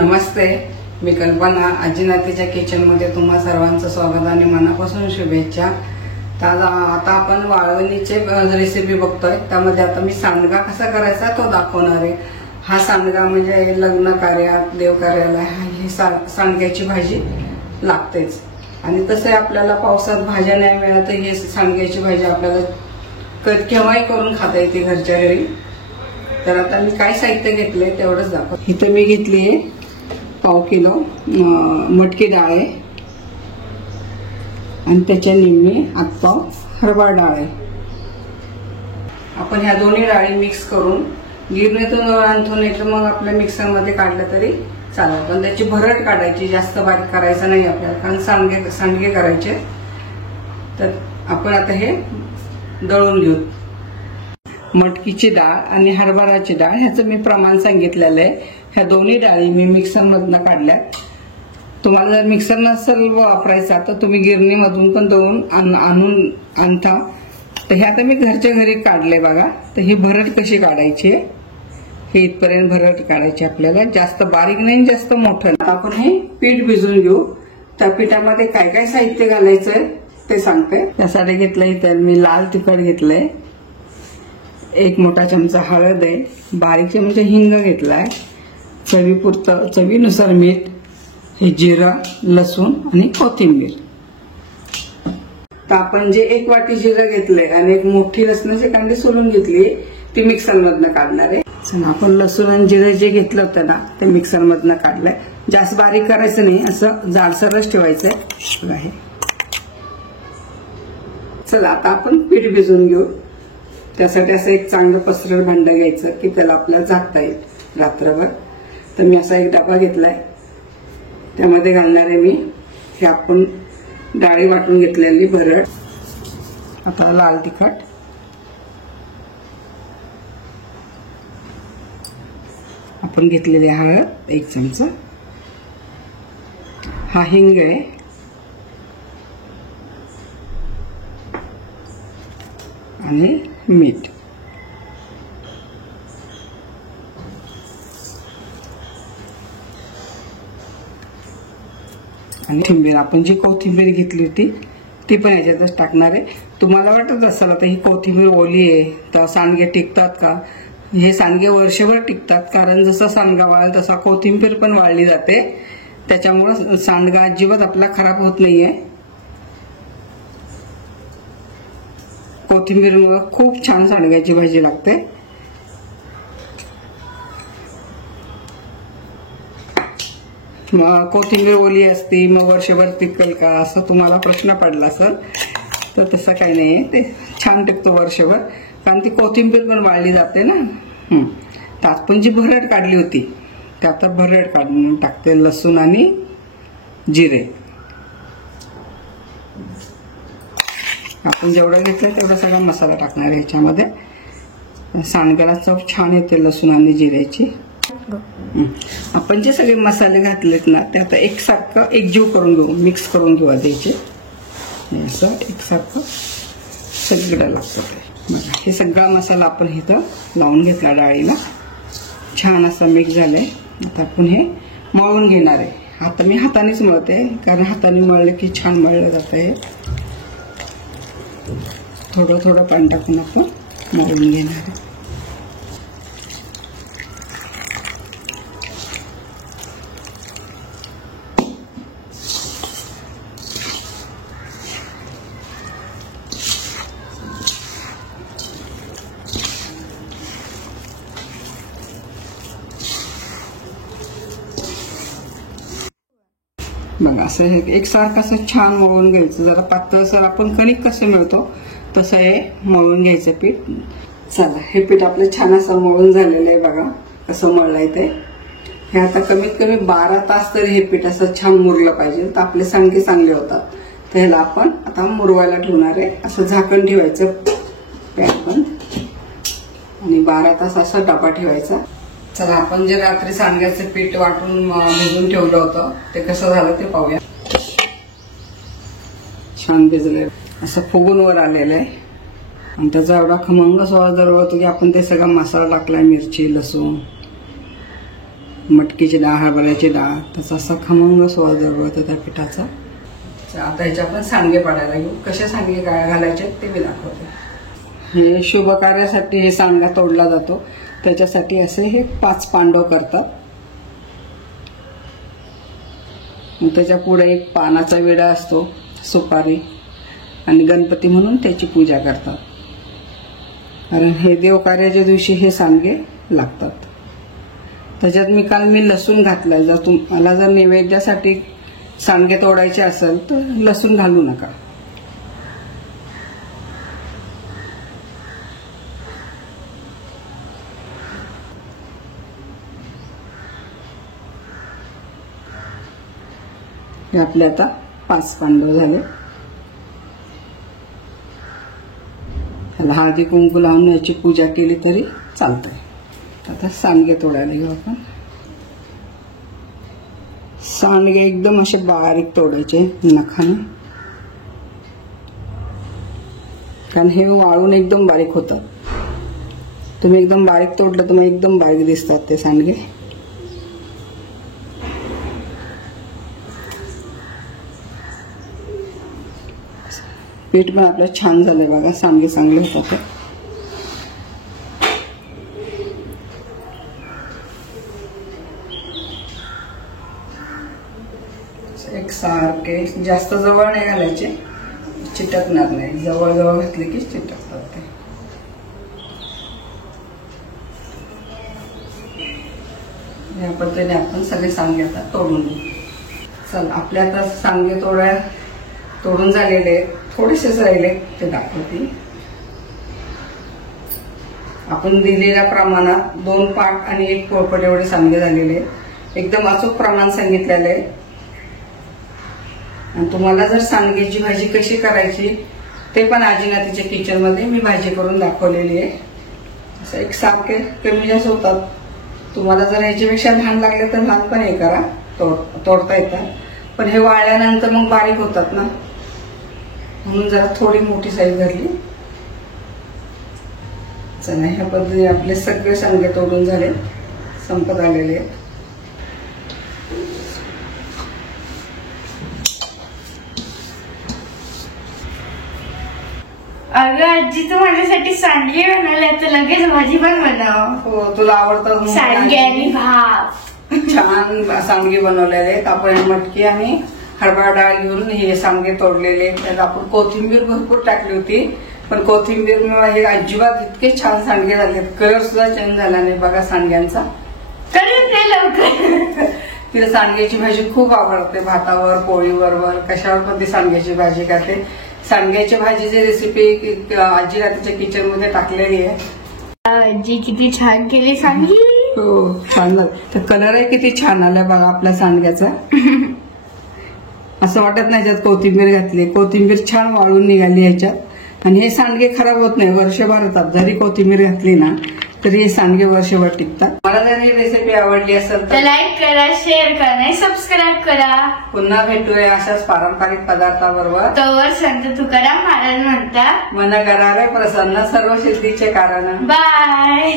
नमस्ते, मी कल्पना. आजीनातीच्या किचनमध्ये तुम्हा सर्वांचं स्वागत आणि मनापासून शुभेच्छा. तर आता आपण वाळवणीचे रेसिपी बघतोय. त्यामध्ये आता मी सांडगा कसा करायचा तो दाखवणार आहे. हा सांडगा म्हणजे लग्न कार्यात, देवकार्याला ही सांडग्याची भाजी लागतेच. आणि तसं आपल्याला पावसात भाज्या नाही मिळत, ही सांडग्याची भाजी आपल्याला केव्हाही करून खाता येते घरच्या घरी. तर आता मी काय साहित्य घेतलंय तेवढंच दाखव. इथं मी घेतली आहे पाव किलो मटकी डाळ आहे आणि त्याच्या निम्मी आतपाव हरभरा डाळ आहे. आपण ह्या दोन्ही डाळी मिक्स करून गिरणीतून आणतो, नाही तर मग आपल्या मिक्सरमध्ये काढलं तरी चालेल. पण त्याची भरट काढायची, जास्त बारीक करायचं नाही आपल्याला, कारण सांडगे करायचे. तर आपण आता हे दळून घेऊ. मटकीची डाळ आणि हरभराची डाळ ह्याचं मी प्रमाण सांगितलेलं आहे. ह्या दोन्ही डाळी मी मिक्सरमधनं काढल्या. तुम्हाला जर मिक्सर नसेल वापरायचा तर तुम्ही गिरणीमधून पण दळून आणता. तर हे आता मी घरच्या घरी काढले बघा. तर ही भरट कशी काढायची, हे इथपर्यंत भरट काढायची आपल्याला, जास्त बारीक नाही जास्त मोठं. आता आपण हे पीठ भिजून घेऊ. त्या पिठामध्ये काय काय साहित्य घालायचंय ते सांगते. त्यासाठी घेतलंय तर मी लाल तिखट घेतलंय, 1 मोठा चमचा हळद आहे, बारीक चमचा हिंग घेतलाय, चवीपुरतं चवीनुसार मीठ, हे जिरा, लसूण आणि कोथिंबीर. तर आपण जे 1 वाटी जिरं घेतलंय आणि 1 मोठी लसणाची कांडी सोलून घेतली, ती मिक्सरमधनं काढणार आहे. आपण लसूण आणि जिरं जे घेतलं होतं ना ते मिक्सरमधनं काढलंय. जास्त बारीक करायचं नाही, असं जाडसरच ठेवायचंय आहे. चला आता आपण पीठ भिजून घेऊ. त्यासाठी असं एक चांगलं पसरट भांडं घ्यायचं की त्याला आपल्याला झाकता येईल रात्रभर. तर मी असा एक डबा घेतलाय, त्यामध्ये घालणार आहे मी हे आपण डाळी वाटून घेतलेली भरड. आता लाल तिखट, आपण घेतलेली हळद 1 चमचा, हा हिंग आहे आणि मीठ. आणि कोथिंबीर, आपण जी कोथिंबीर घेतली होती ती पण याच्यातच टाकणार आहे. तुम्हाला वाटत असेल आता ही कोथिंबीर ओली आहे तर सांडगे टिकतात का? हे सांडगे वर्षभर टिकतात, कारण जसा सांडगा वाळेल तसा कोथिंबीर पण वाळली जाते. त्याच्यामुळे सांडगा अजिबात आपला खराब होत नाहीये. कोथिंबीरमुळे खूप छान सांडग्याची भाजी लागते. मग कोथिंबीर ओली असती मग वर्षभर टिकेल का असं तुम्हाला प्रश्न पडला असेल, तर तसं काही नाहीये, ते छान टिकतो वर्षभर, कारण ती कोथिंबीर पण वाळली जाते ना. तर आपण जी भरड काढली होती त्यात भरड काढून टाकते, लसूण आणि जिरे. आपण जेवढा घेतलाय तेवढा सगळा मसाला टाकणार आहे ह्याच्यामध्ये. सांडग्याला चव छान येते लसूण आणि जिऱ्याची. आपण जे सगळे मसाले घातलेत ना ते आता एकसारखं एकजीव करून घेऊ, मिक्स करून घेऊ द्यायचे. असं एकसारखं सगळं लागतं. हे सगळा मसाला आपण इथं लावून घेतला डाळीला, छान असं मिक्स झालंय. आता आपण हे मळून घेणार आहे. आता मी हातानेच मळते, कारण हाताने मळले की छान मळलं जातं. हे थोडं थोडं पाणी टाकून आपण मळून घेणार आहे. बघा असं एकसारखं असं छान मळून घ्यायचं. जरा पातळसर आपण कणिक कसं मिळतो तसं हे मळून घ्यायचं पीठ. चला हे पीठ आपलं छान असं मळून झालेलं आहे. बघा कसं मळलंय ते. हे आता कमीत कमी 12 तास तरी हे पीठ असं छान मुरलं पाहिजे, तर आपले सांडगे चांगले होतात. तर ह्याला आपण आता मुरवायला ठेवणार आहे. असं झाकण ठेवायचं पॅन बंद आणि 12 तास असा डबा ठेवायचा. चला आपण जे रात्री सांडग्याचं पीठ वाटून भिजून ठेवलं होतं ते कसं झालं ते पाहूया. छान भिजलंय, असं फुगून वर आलेलं आहे. आणि त्याचा एवढा खमंग स्वाद होतो की आपण ते सगळा मसाला टाकलाय, मिरची, लसूण, मटकीची डाळ, हरभऱ्याची डाळ, त्याचा असा खमंग स्वाद दरवळतो त्या पिठाचा. आता ह्याचे आपण सांडगे पाडायला घेऊ. कसे सांडगे घालायचे ते मी दाखवते. हे शुभ कार्यासाठी हे सांडगा तोडला जातो. त्याच्यासाठी असे हे 5 पांडव करतात. त्याच्या पुढे एक पानाचा विडा असतो, सुपारी, आणि गणपती म्हणून त्याची पूजा करतात. कारण हे देवकार्याच्या दिवशी हे सांडगे लागतात. त्याच्यात मी लसूण घातलाय. जर तुम्हाला जर नैवेद्यासाठी सांडगे तोडायचे असेल तर लसूण घालू नका. हे आपले आता 5 पांडव झाले. ह्याला हळदी कुंकू लावून याची पूजा केली तरी चालतंय. आता सांडगे तोडायला घेऊ आपण. सांडगे एकदम असे बारीक तोडायचे नखाने, कारण हे वाळून एकदम बारीक होतात. तुम्ही एकदम बारीक तोडलं तर मग एकदम बारीक दिसतात ते सांडगे. पीठ पण आपलं छान झालंय बघा. सांडगे चांगले होतात. एक सारखे जास्त जवळ नाही घालायचे, चिटकणार नाही. जवळ जवळ घातले की चिटकतात ते. या पद्धतीने आपण सगळे सांडगे आता तोडून घेऊ. चल, आपल्या आता सांडगे तोडून झालेले, थोडेसेच राहिले ते दाखवते. आपण दिलेल्या प्रमाणात 2 पाट आणि 1 पोळपट एवढे सांडगे झालेले. एकदम अचूक प्रमाण सांगितलेलं आहे. आणि तुम्हाला जर सांडग्याची भाजी कशी करायची ते पण आजीनातीच्या किचन मध्ये मी भाजी करून दाखवलेली आहे. असं एक सारखे कमी जास्त होतात. तुम्हाला जर ह्याच्यापेक्षा लहान लागले तर लहान पण हे करा, तोडता येतात. पण हे वाळल्यानंतर मग बारीक होतात ना, म्हणून जरा थोडी मोठी साईज धरली. चला, ह्या पद्धतीने आपले सगळे सांडगे तोडून झाले, संपत आलेले आहेत. अगं आजी, तू माझ्यासाठी सांडगे बनवले तर लगेच भाजी पण बनव. हो, तुला आवडतं सांडगे आणि भात. छान सांडगे बनवलेले आहेत. आपण मटकी आणि हरभरा डाळ घेऊन हे सांडगे तोडलेले. त्यात आपण कोथिंबीर भरपूर टाकली होती, पण कोथिंबीर हे अजिबात इतके छान सांडगे झाले. कलर सुद्धा चेंज झाला नाही बघा सांडग्यांचा. करून दे लवकर. तिला सांडग्याची भाजी खूप आवडते. भातावर, पोळीवर, कशावर पण ती सांडग्याची भाजी करते. सांडग्याच्या भाजीची रेसिपी आजी रात्रीच्या किचन मध्ये टाकलेली आहे. आजी किती छान केली सांडगी. हो, छान झालं. तर कलरही किती छान आलाय बघा आपल्या सांडग्याचा. असं वाटत नाही ज्यात कोथिंबीर घातली. कोथिंबीर छान वाळून निघाली ह्याच्यात. आणि हे सांडगे खराब होत नाही, वर्षभर होतात. जरी कोथिंबीर घातली ना तरी हे सांडगे वर्षभर टिकतात. मला जर ही रेसिपी आवडली असेल तर लाईक करा, शेअर करा आणि सबस्क्राईब करा. पुन्हा भेटूया अशाच पारंपरिक पदार्थाबरोबर. तोवर संत तुकाराम महाराज म्हणतात, मन करारे प्रसन्न सर्व सिद्धीचे कारण. बाय.